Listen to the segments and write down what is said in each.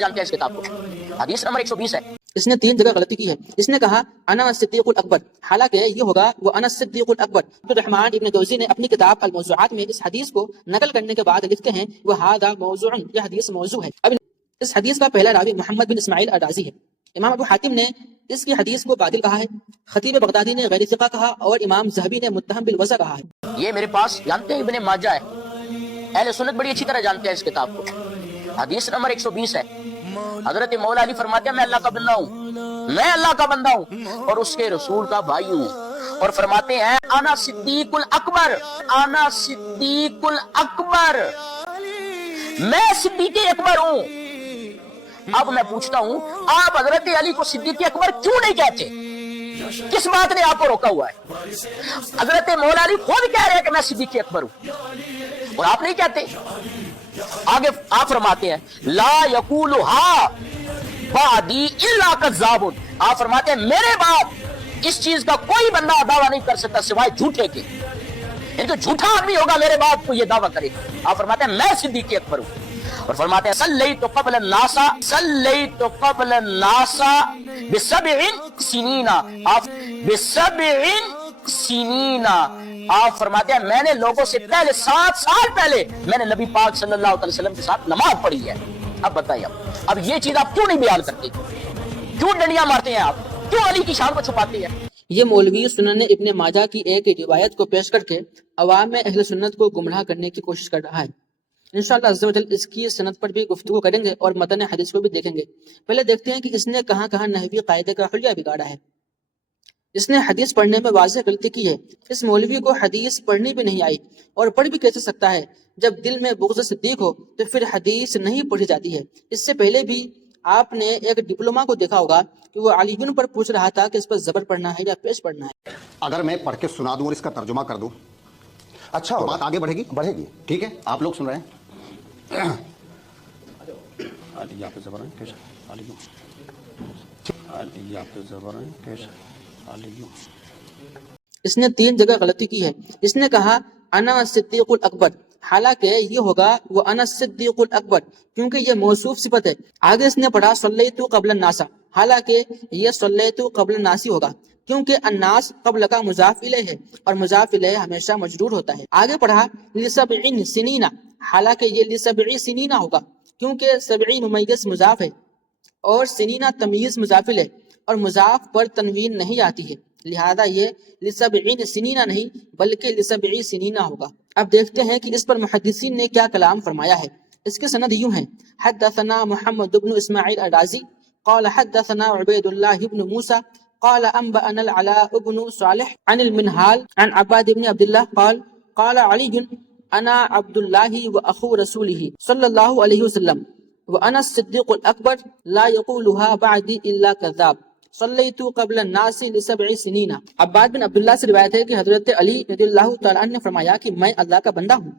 جانتے ہیں اس کتاب کو. حدیث نمبر 120 ہے. اس نے 3 جگہ غلطی کی ہے. اس نے کہا انا الصدیق الاکبر، حالانکہ یہ ہوگا وہ انا الصدیق الاکبر. عبدالرحمن ابن جوزی نے اپنی کتاب الموضوعات میں اس حدیث کو نقل کرنے کے بعد لکھتے ہیں وہ ھذا موضوع، یہ حدیث موضوع ہے. اب اس حدیث کا پہلا راوی محمد بن اسماعیل الرازی ہے. امام ابو حاتم نے اس کی حدیث کو باطل کہا ہے، خطیب بغدادی نے غیر ثقہ کہا اور امام ذہبی نے متہم بالوضع کہا ہے. یہ میرے پاس جانتے ہیں ابن ماجہ ہے. اہل سنت بڑی اچھی طرح جانتے ہیں اس کتاب کو. حدیث نمبر 120 ہے. حضرت مولا علی فرماتے ہیں میں اللہ کا بندہ ہوں، میں اللہ کا بندہ ہوں اور اس کے رسول کا بھائی ہوں. اور فرماتے ہیں انا صدیق الاکبر، انا صدیق الاکبر، میں صدیق اکبر ہوں. اب میں پوچھتا ہوں آپ حضرت علی کو صدیق اکبر کیوں نہیں کہتے؟ کس بات نے آپ کو روکا ہوا ہے؟ حضرت مولا علی خود کہہ رہے ہیں کہ میں صدیق اکبر ہوں اور آپ نہیں کہتے. آگے آپ فرماتے ہیں لا یقولھا بعدی الا کذاب، آپ فرماتے ہیں میرے بعد اس چیز کا کوئی بندہ دعویٰ نہیں کر سکتا سوائے جھوٹے کے. ان کو جھوٹا آدمی ہوگا میرے بعد کو یہ دعویٰ کرے. آپ فرماتے ہیں میں صدیق اکبر ہوں. اور فرماتے ہیں صلیت قبل الناس، صلیت قبل الناس بسبع سنین، آپ بسبع سنین، آپ فرماتے ہیں میں نے لوگوں سے پہلے 7 سال پہلے میں نے نبی پاک صلی اللہ علیہ وسلم کے ساتھ نماز پڑھی ہے. اب بتائیے اب یہ چیز آپ کیوں نہیں بیان کرتے؟ کیوں ڈنڈیاں مارتے ہیں؟ آپ کیوں علی کی شان کو چھپاتے ہیں؟ یہ مولوی سنن ابن ماجہ کی ایک روایت کو پیش کر کے عوام میں اہل سنت کو گمراہ کرنے کی کوشش کر رہا ہے. انشاءاللہ عز و جل اس کی سند پر بھی گفتگو کریں گے اور متن حدیث کو بھی دیکھیں گے. پہلے دیکھتے ہیں کہ اس نے کہاں کہاں نحوی قاعدے کا حلیہ بگاڑا ہے. اس نے حدیث پڑھنے میں واضح غلطی کی ہے. اس مولوی کو حدیث پڑھنی بھی نہیں آئی اور پڑھ بھی کیسے سکتا ہے؟ جب دل میں بغض صدیق ہو تو پھر حدیث نہیں پڑھی جاتی ہے. اس سے پہلے بھی آپ نے ایک ڈپلوما کو دیکھا ہوگا کہ وہ علیون پر پوچھ رہا تھا کہ اس پر زبر پڑھنا ہے یا پیش پڑھنا ہے. اگر میں پڑھ کے سنا دوں اور اس کا ترجمہ کر دوں اچھا بات آگے بڑھے گی. ٹھیک ہے آپ لوگ سن رہے ہیں. اس نے 3 جگہ غلطی کی ہے. اس نے کہا انا الصدیق الاکبر، حالانکہ یہ ہوگا وہ انا الصدیق الاکبر کیونکہ یہ موصوف صفت ہے. آگے اس نے پڑھا صلیت قبل الناس، حالانکہ یہ صلیت قبل الناس ہوگا کیونکہ الناس قبل کا مضاف الیہ ہے اور مضاف الیہ ہمیشہ مجرور ہوتا ہے. آگے پڑھا لسبع سنین، حالانکہ یہ لسبع سنین ہوگا کیونکہ سبعی ممیز مضاف ہے اور سنینہ تمیز مضاف الیہ اور مضاف پر تنوین نہیں آتی ہے، لہذا یہ لسبع سنین نہیں بلکہ لسبع سنین ہوگا. اب دیکھتے ہیں کہ اس پر محدثین نے کیا کلام فرمایا ہے. اس کے سند یوں ہیں حدثنا محمد بن اسماعیل الرازی قال حدثنا عبید اللہ بن موسیٰ قال انبأنا العلاء بن صالح عن المنہال عن عباد بن عبداللہ قال قال علی انا عبد اللہ واخو رسولہ صلی اللہ علیہ وسلم وانا الصدیق الاکبر لا یقولها بعدی الا کذاب صلیت قبل الناس لسبع سنین. عباد بن عبداللہ سے روایت ہے کہ حضرت علی رضی اللہ تعالیٰ عنہ نے فرمایا کہ میں اللہ کا بندہ ہوں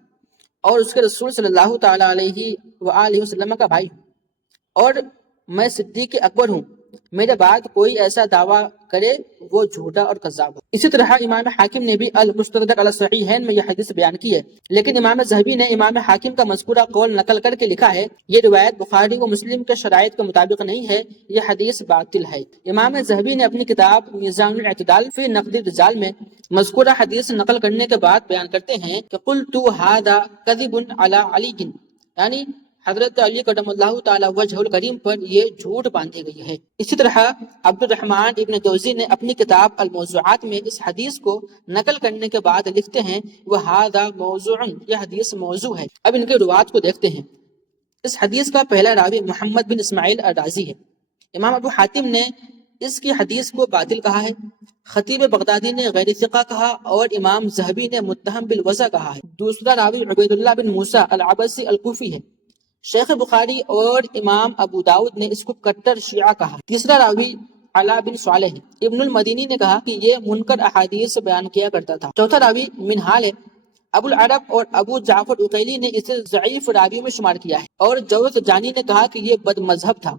اور اس کے رسول صلی اللہ تعالیٰ علیہ وآلہ وسلم کا بھائی ہوں اور میں صدیق اکبر ہوں. میرے بعد کوئی ایسا دعویٰ کرے وہ جھوٹا اور کذاب ہو. اسی طرح امام حاکم نے بھی المستدرک علی الصحیحین میں یہ حدیث بیان کی ہے، لیکن امام ذہبی نے امام حاکم کا مذکورہ قول نقل کر کے لکھا ہے یہ روایت بخاری و مسلم کے شرائط کے مطابق نہیں ہے، یہ حدیث باطل ہے. امام ذہبی نے اپنی کتاب میزان الاعتدال فی نقد الرجال میں مذکورہ حدیث نقل کرنے کے بعد بیان کرتے ہیں کہ قلت ھذا کذب علی علی، یعنی حضرت علی قدم اللہ تعالیٰ وجہ الکریم پر یہ جھوٹ باندھی گئی ہے. اسی طرح عبدالرحمن ابن جوزی نے اپنی کتاب الموضوعات میں اس حدیث کو نقل کرنے کے بعد لکھتے ہیں وَهَذَا مَوْضُوعٌ، یہ حدیث موضوع ہے. اب ان کے روات کو دیکھتے ہیں. اس حدیث کا پہلا راوی محمد بن اسماعیل الرازی ہے. امام ابو حاتم نے اس کی حدیث کو باطل کہا ہے، خطیب بغدادی نے غیر ثقہ کہا اور امام ذہبی نے متہم بالوضع کہا ہے. دوسرا راوی عبید اللہ بن موسیٰ العبسی الکوفی ہے. شیخ بخاری اور امام ابو داؤد نے اس کو کٹر شیعہ کہا. تیسرا راوی علا بن صالح ہے. ابن المدینی نے کہا کہ یہ منکر احادیث بیان کیا کرتا تھا. چوتھا راوی منہال ہے. ابو العرب اور ابو جعفر عقیلی نے اسے ضعیف راوی میں شمار کیا ہے اور جوز جانی نے کہا کہ یہ بد مذہب تھا.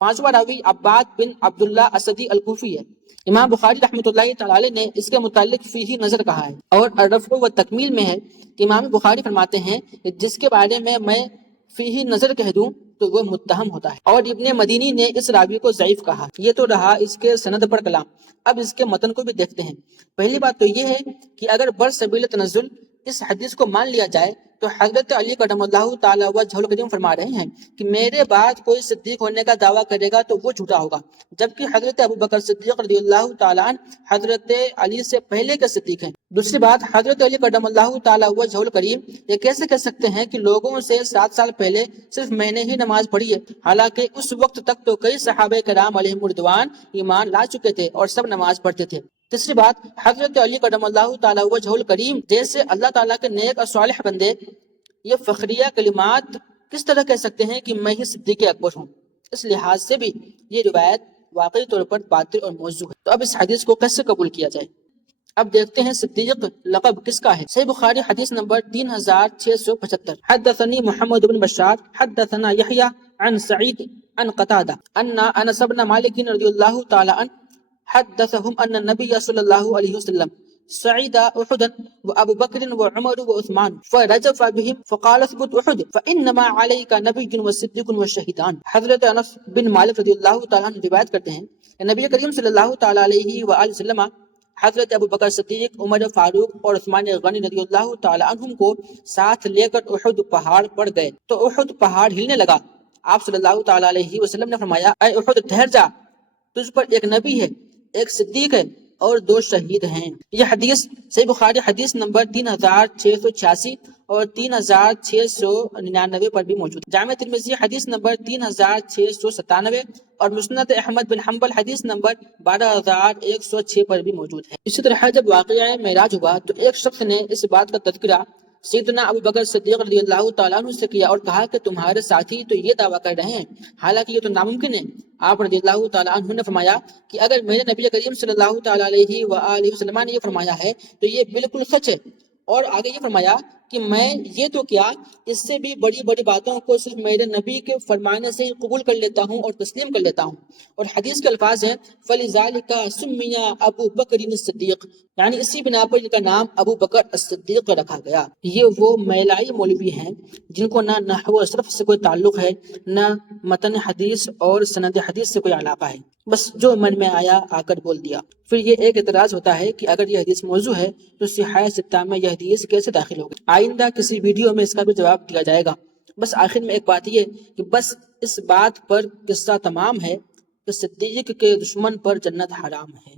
پانچواں راوی عباد بن عبداللہ اسدی الکوفی ہے. امام بخاری رحمۃ اللہ تعالی نے اس کے متعلق فیہ نظر کہا ہے اور الرفع و تکمیل میں ہے کہ امام بخاری فرماتے ہیں کہ جس کے بارے میں فیہ نظر کہہ دوں تو وہ متہم ہوتا ہے۔ اور ابن مدینی نے اس راوی کو ضعیف کہا۔ یہ تو رہا اس کے سند پر کلام، اب اس کے متن کو بھی دیکھتے ہیں۔ پہلی بات تو یہ ہے کہ اگر برسبیل تنزل اس حدیث کو مان لیا جائے تو حضرت علی کرم اللہ تعالی وجہ الکریم فرما رہے ہیں کہ میرے بعد کوئی صدیق ہونے کا دعویٰ کرے گا تو وہ جھوٹا ہوگا، جبکہ حضرت ابو بکر صدیق رضی اللہ تعالیٰ عنہ حضرت علی سے پہلے کے صدیق ہیں۔ دوسری بات، حضرت علی کرم اللہ تعالی وجہ الکریم یہ کیسے کہہ سکتے ہیں کہ لوگوں سے 7 سال پہلے صرف میں نے ہی نماز پڑھی ہے، حالانکہ اس وقت تک تو کئی صحابہ کرام علیہم رضوان ایمان لا چکے تھے اور سب نماز پڑھتے تھے۔ تیسری بات، حضرت علی کرم اللہ تعالی وجہ الکریم جیسے اللہ تعالیٰ کے نیک اور صالح بندے یہ فخریہ کلمات کس طرح کہہ سکتے ہیں کہ میں ہی صدیق اکبر ہوں؟ اس لحاظ سے بھی یہ روایت واقعی طور پر باطل اور موضوع ہے۔ تو اب اس حدیث کو کیسے قبول کیا جائے؟ اب دیکھتے ہیں صدیق لقب کس کا ہے۔ صحیح بخاری حدیث نمبر 3675۔ حدثنی محمد بن بشار حدثنا یحییٰ عن سعید عن قتادہ ان انس بن مالک رضی اللہ تعالی عنہ حدثهم ان النبی صلی اللہ علیہ وسلم صعد احدا وابو بکر وعمر وعثمان فرجف بهم فقال اثبت احد فانما عليك نبي وصديق وشهيدان۔ حضرت انس بن مالک رضی اللہ تعالی عنہ روایت کرتے ہیں کہ نبی کریم صلی اللہ تعالی علیہ وآلہ وسلم حضرت ابو بکر صدیق، عمر فاروق اور عثمان غنی رضی اللہ تعالی عنہم کو ساتھ لے کر احد پہاڑ پر گئے تو احد پہاڑ ہلنے لگا۔ آپ صلی اللہ تعالی علیہ وسلم نے فرمایا، اے احد ٹھہر جا، تجھ پر ایک نبی ہے، ایک صدیق ہے اور 2 شہید ہیں۔ یہ حدیث صحیح بخاری حدیث نمبر 3686 اور 3699 پر بھی موجود ہے۔ جامع ترمذی حدیث نمبر 3697 اور مسند احمد بن حنبل حدیث نمبر 12106 پر بھی موجود ہے۔ اسی طرح جب واقعہ معراج ہوا تو ایک شخص نے اس بات کا تذکرہ سیدنا ابو بکر صدیق رضی اللہ تعالیٰ عنہ سے کیا اور کہا کہ تمہارے ساتھی تو یہ دعویٰ کر رہے ہیں، حالانکہ یہ تو ناممکن ہے۔ آپ رضی اللہ تعالیٰ عنہ نے فرمایا کہ اگر میرے نبی کریم صلی اللہ تعالیٰ علیہ وآلہ وسلم نے یہ فرمایا ہے تو یہ بالکل سچ ہے۔ اور آگے یہ فرمایا کہ میں یہ تو کیا، اس سے بھی بڑی بڑی باتوں کو صرف میرے نبی کے فرمانے سے ہی قبول کر لیتا ہوں اور تسلیم کر لیتا ہوں۔ اور حدیث کے الفاظ ہیں فَلِذَلِكَ سُمِّيَ ابو بکر الصدیق، یعنی اسی بنا پر ان کا نام ابو بکر الصدیق رکھا گیا۔ یہ وہ میلائی مولوی ہیں جن کو نہ نحو و صرف سے کوئی تعلق ہے، نہ متن حدیث اور سند حدیث سے کوئی علاقہ ہے، بس جو من میں آیا آ کر بول دیا۔ پھر یہ ایک اعتراض ہوتا ہے کہ اگر یہ حدیث موضوع ہے تو صحیح ستہ میں یہ حدیث کیسے داخل ہوگی؟ آئندہ کسی ویڈیو میں اس کا بھی جواب دیا جائے گا۔ بس آخر میں ایک بات یہ کہ بس اس بات پر قصہ تمام ہے کہ صدیق کے دشمن پر جنت حرام ہے۔